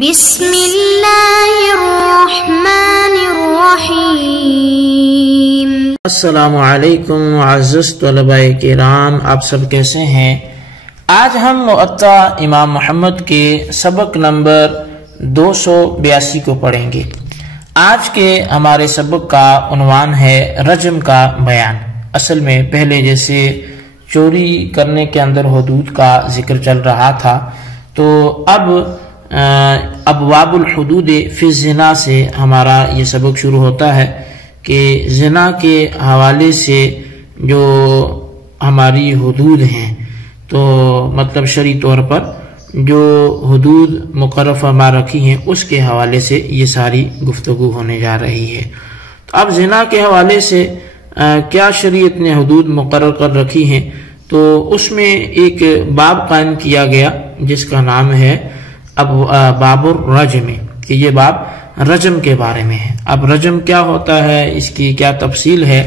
بسم اللہ الرحمن الرحیم۔ السلام علیکم معزز طلباء کرام، آپ سب کیسے ہیں؟ آج ہم موطا امام محمد کے سبق نمبر 282 کو پڑھیں گے۔ آج کے ہمارے سبق کا عنوان ہے رجم کا بیان۔ اصل میں پہلے جیسے چوری کرنے کے اندر حدود کا ذکر چل رہا تھا، تو اب ابواب الحدود فی الزنا سے ہمارا یہ سبق شروع ہوتا ہے کہ زنا کے حوالے سے جو ہماری حدود ہیں، تو مطلب شرعی طور پر جو حدود مقرر فرما رکھی ہیں اس کے حوالے سے یہ ساری گفتگو ہونے جا رہی ہے۔ تو اب زنا کے حوالے سے کیا شریعت نے حدود مقرر کر رکھی ہیں، تو اس میں ایک باب قائم کیا گیا جس کا نام ہے اب باب الرجم، کہ یہ باب رجم کے بارے میں ہے۔ اب رجم کیا ہوتا ہے، اس کی کیا تفصیل ہے،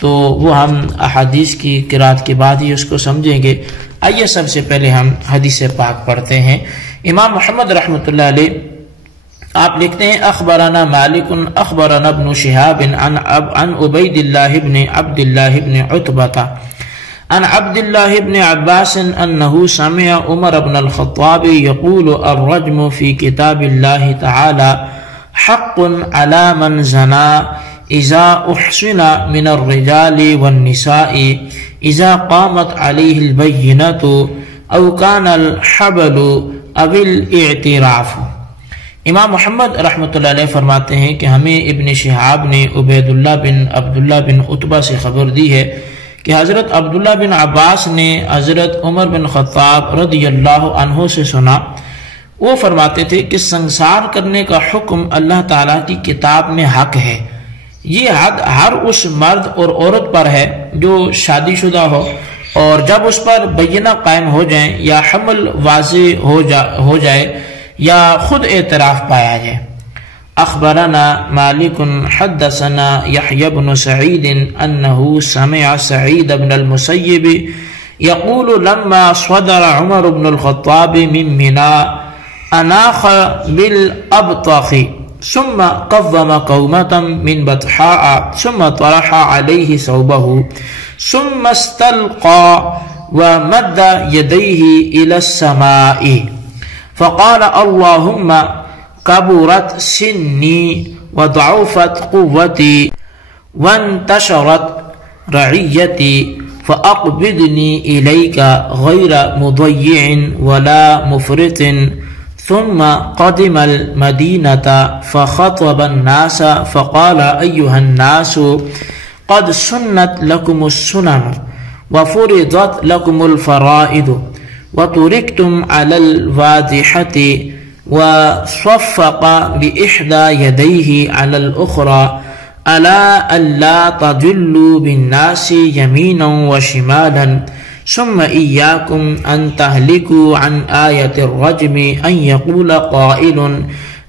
تو وہ ہم احادیث کی قرات کے بعد ہی اس کو سمجھیں گے۔ آئیے سب سے پہلے ہم حدیث پاک پڑھتے ہیں۔ امام محمد رحمۃ اللہ علیہ آپ لکھتے ہیں اخبرنا مالک اخبرنا ابن شہاب عن عبید اللہ بن عبد اللہ بن عتبہ عن عبد الله بن عباس أنه سمع عمر بن الخطاب يقول الرجم في كتاب الله تعالى حق على من زنا إذا أحسن من الرجال والنساء إذا قامت عليه البينة أو كان الحبل أو الاعتراف۔ امام محمد رحمۃ اللہ علیہ فرماتے ہیں کہ ہمیں ابن شہاب نے عبید اللہ بن عبداللہ بن عتبہ سے خبر دی ہے کہ حضرت عبداللہ بن عباس نے حضرت عمر بن خطاب رضی اللہ عنہ سے سنا، وہ فرماتے تھے کہ سنسار کرنے کا حکم اللہ تعالیٰ کی کتاب میں حق ہے۔ یہ حق ہر اس مرد اور عورت پر ہے جو شادی شدہ ہو، اور جب اس پر بینہ قائم ہو جائیں یا حمل واضح ہو جائے یا خود اعتراف پایا جائے۔ اخبرنا مالک حدثنا يحيى بن سعيد انه سمع سعيد بن المسيب يقول لما صدر عمر بن الخطاب من منى اناخ بالابطخ ثم قوم قومة من بطحاء ثم طرح عليه ثوبه ثم استلقى ومد يديه الى السماء فقال اللهم كبرت سني وضعفت قوتي وانتشرت رعيتي فأقبضني إليك غير مضيع ولا مفرط۔ ثم قدم المدينة فخطب الناس فقال أيها الناس قد سنت لكم السنن وفرضت لكم الفرائض وتركتم على الواضحة وصفق بإحدى يديه على الأخرى ألا ألا تضلوا بالناس يمينا وشمالا ثم إياكم أن تهلكوا عن آية الرجم أن يقول قائل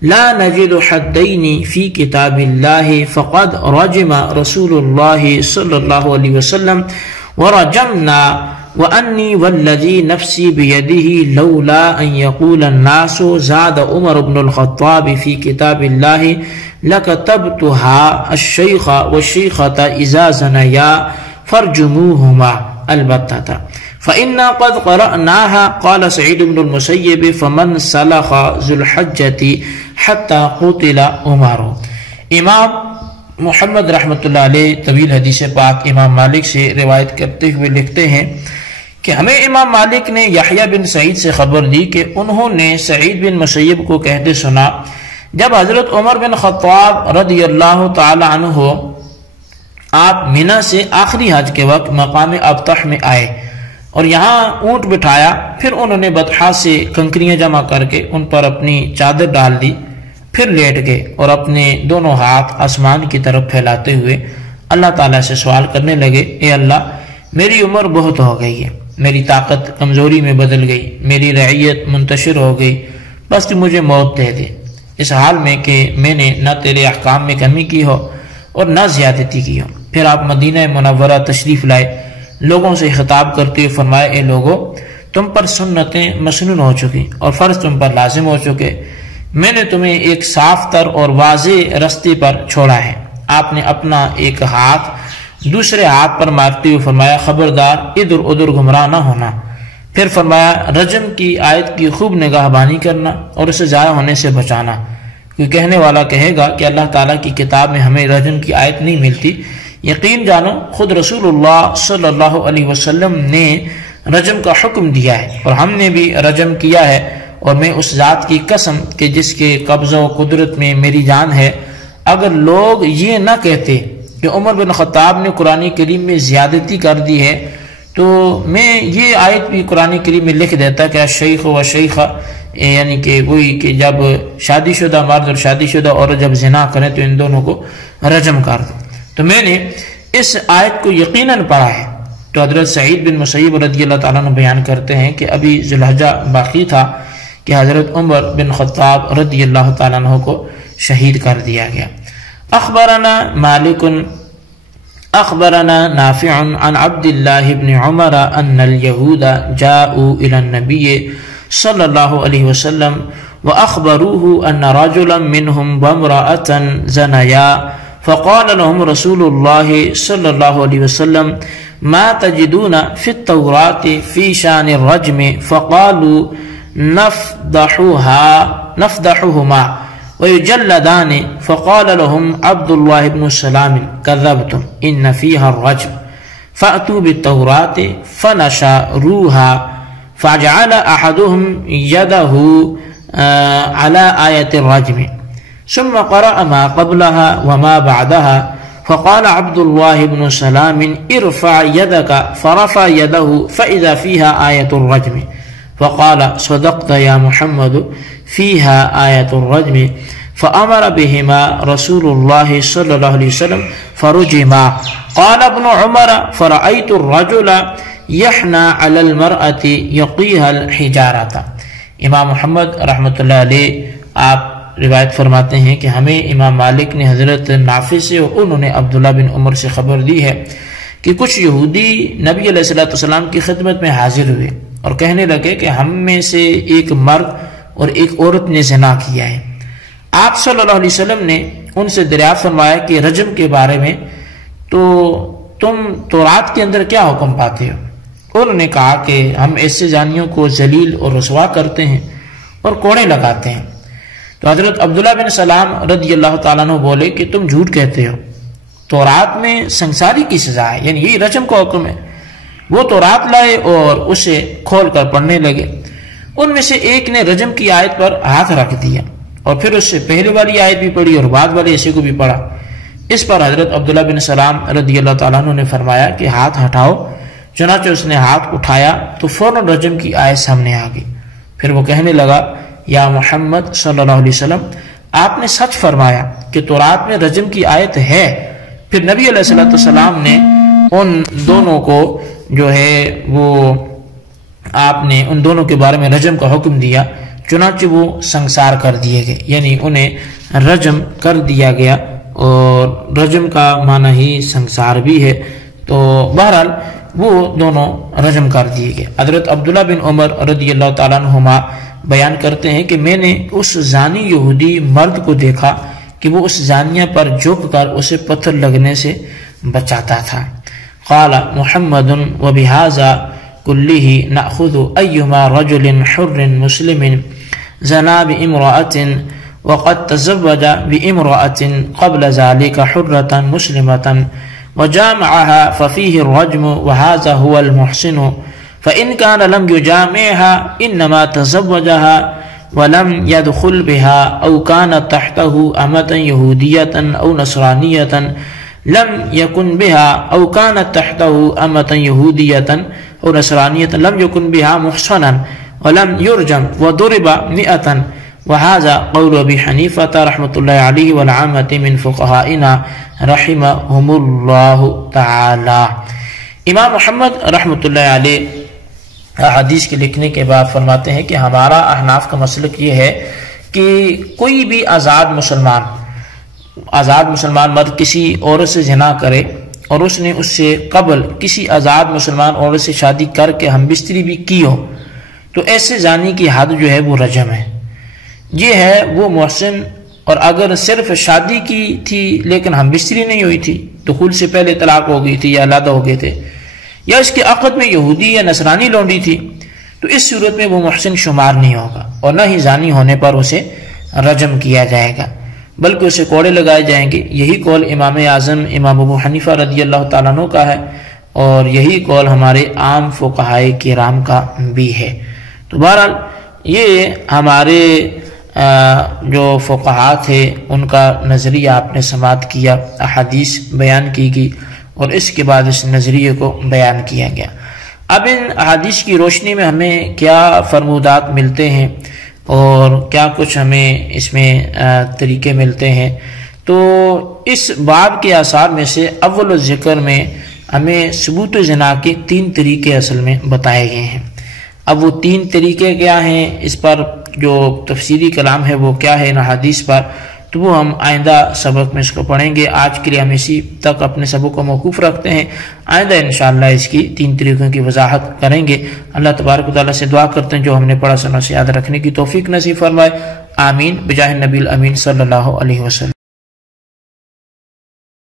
لا نجد حدين في كتاب الله فقد رجم رسول الله صلى الله عليه وسلم ورجمنا وأني والذي نفسي بيده لولا أن يقول الناس زاد عمر بن الخطاب في كتاب الله لكتبتها الشيخ والشيخة إذا زنيا فارجموهما البتة فإنا قد قرأناها۔ قال سعيد بن المسيب فمن سلخ ذو الحجة حتى قتل عمر۔ امام محمد رحمۃ اللہ علیہ طویل حدیث پاک امام مالک سے روایت کرتے ہوئے لکھتے ہیں کہ ہمیں امام مالک نے یحییٰ بن سعید سے خبر دی کہ انہوں نے سعید بن مسیب کو کہتے سنا جب حضرت عمر بن خطاب رضی اللہ تعالی عنہ آپ منی سے آخری حج کے وقت مقام ابطح میں آئے اور یہاں اونٹ بٹھایا، پھر انہوں نے بطحا سے کنکریاں جمع کر کے ان پر اپنی چادر ڈال دی، پھر لیٹ گئے اور اپنے دونوں ہاتھ آسمان کی طرف پھیلاتے ہوئے اللہ تعالیٰ سے سوال کرنے لگے، اے اللہ میری عمر بہت ہو گئی ہے، میری طاقت کمزوری میں بدل گئی، میری رعیت منتشر ہو گئی، بس تو مجھے موت دے دے، اس حال میں کہ میں نے نہ تیرے احکام میں کمی کی ہو اور نہ زیادتی کی ہو۔ پھر آپ مدینہ منورہ تشریف لائے، لوگوں سے خطاب کرتے ہوئے فرمائے، اے لوگوں تم پر سنتیں مسنون ہو چکی اور فرض تم پر لازم ہو چکے، میں نے تمہیں ایک صاف تر اور واضح رستے پر چھوڑا ہے۔ آپ نے اپنا ایک ہاتھ دوسرے ہاتھ پر مارتے ہوئے فرمایا خبردار ادھر ادھر گمراہ نہ ہونا۔ پھر فرمایا رجم کی آیت کی خوب نگاہ بانی کرنا اور اسے ضائع ہونے سے بچانا۔ کوئی کہنے والا کہے گا کہ اللہ تعالیٰ کی کتاب میں ہمیں رجم کی آیت نہیں ملتی، یقین جانو خود رسول اللہ صلی اللہ علیہ وسلم نے رجم کا حکم دیا ہے اور ہم نے بھی رجم کیا ہے، اور میں اس ذات کی قسم کہ جس کے قبضہ و قدرت میں میری جان ہے، اگر لوگ یہ نہ کہتے کہ عمر بن خطاب نے قرآن کریم میں زیادتی کر دی ہے تو میں یہ آیت بھی قرآن کریم میں لکھ دیتا کہ شیخ و شیخہ، یعنی کہ وہی کہ جب شادی شدہ مرد اور شادی شدہ عورت جب زنا کریں تو ان دونوں کو رجم کر دو۔ تو میں نے اس آیت کو یقیناً پڑھا ہے۔ تو حضرت سعید بن مسیب رضی اللہ تعالیٰ عنہ بیان کرتے ہیں کہ ابھی ذی الحجہ باقی تھا کہ حضرت عمر بن خطاب رضی اللہ تعالیٰ عنہ کو شہید کر دیا گیا۔ اخبرنا مالک اخبرنا نافع عن عبد الله بن عمر ان اليهود جاءوا الى النبي صلى الله عليه وسلم واخبروه ان رجلا منهم وامرأة زنيا فقال لهم رسول الله صلى الله عليه وسلم ما تجدون في التوراة في شان الرجم فقالوا نفضحهما ويجلدان فقال لهم عبد الله بن سلام كذبتم إن فيها الرجم فأتوا بالتوراة فنشروها فجعل أحدهم يده على آية الرجم ثم قرأ ما قبلها وما بعدها فقال عبد الله بن سلام ارفع يدك فرفع يده فإذا فيها آية الرجم فقال صدقت يا محمد فيها آية الرجم فأمر بهما رسول الله صلى الله عليه وسلم فرجما قال ابن عمر فرأيت الرجل يحنى على المرأة يقيها الحجارة۔ امام محمد رحمۃ اللہ علیہ آپ روایت فرماتے ہیں کہ ہمیں امام مالک نے حضرت نافع سے اور انہوں نے عبداللہ بن عمر سے خبر دی ہے کہ کچھ یہودی نبی علیہ السلام کی خدمت میں حاضر ہوئے اور کہنے لگے کہ ہم میں سے ایک مرد اور ایک عورت نے زنا کیا ہے۔ آپ صلی اللہ علیہ وسلم نے ان سے دریافت فرمایا کہ رجم کے بارے میں تو تم تورات کے اندر کیا حکم پاتے ہو؟ انہوں نے کہا کہ ہم ایسے زانیوں کو ذلیل اور رسوا کرتے ہیں اور کوڑے لگاتے ہیں۔ تو حضرت عبداللہ بن سلام رضی اللہ تعالیٰ عنہ بولے کہ تم جھوٹ کہتے ہو، تورات میں سنساری کی سزا ہے، یعنی یہی رجم کا حکم ہے۔ وہ تورات لائے اور اسے کھول کر پڑھنے لگے۔ ان میں سے ایک نے رجم کی آیت پر ہاتھ رکھ دیا اور پھر اس سے پہلے والی آیت بھی پڑھی اور بعد والے حصے کو بھی پڑھا۔ اس پر حضرت عبداللہ بن سلام رضی اللہ تعالیٰ عنہ نے فرمایا کہ ہاتھ ہٹاؤ۔ چنانچہ اس نے ہاتھ اٹھایا تو فوراً رجم کی آیت سامنے آ گئی۔ پھر وہ کہنے لگا یا محمد صلی اللہ علیہ وسلم آپ نے سچ فرمایا کہ تورات میں رجم کی آیت ہے۔ پھر نبی علیہ السلام نے ان دونوں کو جو ہے وہ آپ نے ان دونوں کے بارے میں رجم کا حکم دیا، چنانچہ وہ سنسار کر دیے گئے، یعنی انہیں رجم کر دیا گیا، اور رجم کا معنی ہی سنسار بھی ہے۔ تو بہرحال وہ دونوں رجم کر دیے گئے۔ حضرت عبداللہ بن عمر رضی اللہ تعالیٰ عنہما بیان کرتے ہیں کہ میں نے اس زانی یہودی مرد کو دیکھا کہ وہ اس زانیہ پر جھک کر اسے پتھر لگنے سے بچاتا تھا۔ قال محمد وبهذا كله نأخذ أيما رجل حر مسلم زنا بامرأة وقد تزوج بامرأة قبل ذلك حرة مسلمة وجامعها ففيه الرجم وهذا هو المحسن، فإن كان لم يجامعها إنما تزوجها ولم يدخل بها أو كانت تحته أمة يهودية أو نصرانية لم يكن بها أو كانت تحته أمة يهودية أو نصرانية لم يكن بها محصنا ولم يرجم وضرب 100، وهذا قول أبي حنيفة رحمة الله عليه والعامة من فقهائنا رحمهم الله تعالى۔ امام محمد رحمۃ اللہ علیہ حدیث کے لکھنے کے بعد فرماتے ہیں کہ ہمارا احناف کا مسلک یہ ہے کہ کوئی بھی آزاد مسلمان مرد کسی عورت سے زنا کرے اور اس نے اس سے قبل کسی آزاد مسلمان عورت سے شادی کر کے ہم بستری بھی کی ہو، تو ایسے زانی کی حد جو ہے وہ رجم ہے۔ یہ ہے وہ محسن، اور اگر صرف شادی کی تھی لیکن ہم بستری نہیں ہوئی تھی، دخول سے پہلے طلاق ہو گئی تھی یا علیحدہ ہو گئے تھے، یا اس کے عقد میں یہودی یا نصرانی لونڈی تھی، تو اس صورت میں وہ محسن شمار نہیں ہوگا، اور نہ ہی زانی ہونے پر اسے رجم کیا جائے گا، بلکہ اسے کوڑے لگائے جائیں گے۔ یہی قول امام اعظم امام ابو حنیفہ رضی اللہ تعالیٰ عنہ کا ہے، اور یہی قول ہمارے عام فقہائے کرام کا بھی ہے۔ تو بہرحال یہ ہمارے جو فقہاء تھے ان کا نظریہ آپ نے سماعت کیا، احادیث بیان کی گئی، اور اس کے بعد اس نظریے کو بیان کیا گیا۔ اب ان احادیث کی روشنی میں ہمیں کیا فرمودات ملتے ہیں اور کیا کچھ ہمیں اس میں طریقے ملتے ہیں، تو اس باب کے آثار میں سے اول الذکر میں ہمیں ثبوت زنا کے 3 طریقے اصل میں بتائے گئے ہیں۔ اب وہ 3 طریقے کیا ہیں، اس پر جو تفسیری کلام ہے وہ کیا ہے ان احادیث پر، تو وہ ہم آئندہ سبق میں اس کو پڑھیں گے۔ آج کے لیے ہم اسی تک اپنے سبق کو موقوف رکھتے ہیں، آئندہ انشاءاللہ اس کی 3 طریقوں کی وضاحت کریں گے۔ اللہ تبارک و تعالیٰ سے دعا کرتے ہیں جو ہم نے پڑھا سنا سے یاد رکھنے کی توفیق نصیب فرمائے، آمین بجاہ نبی الامین صلی اللہ علیہ وسلم۔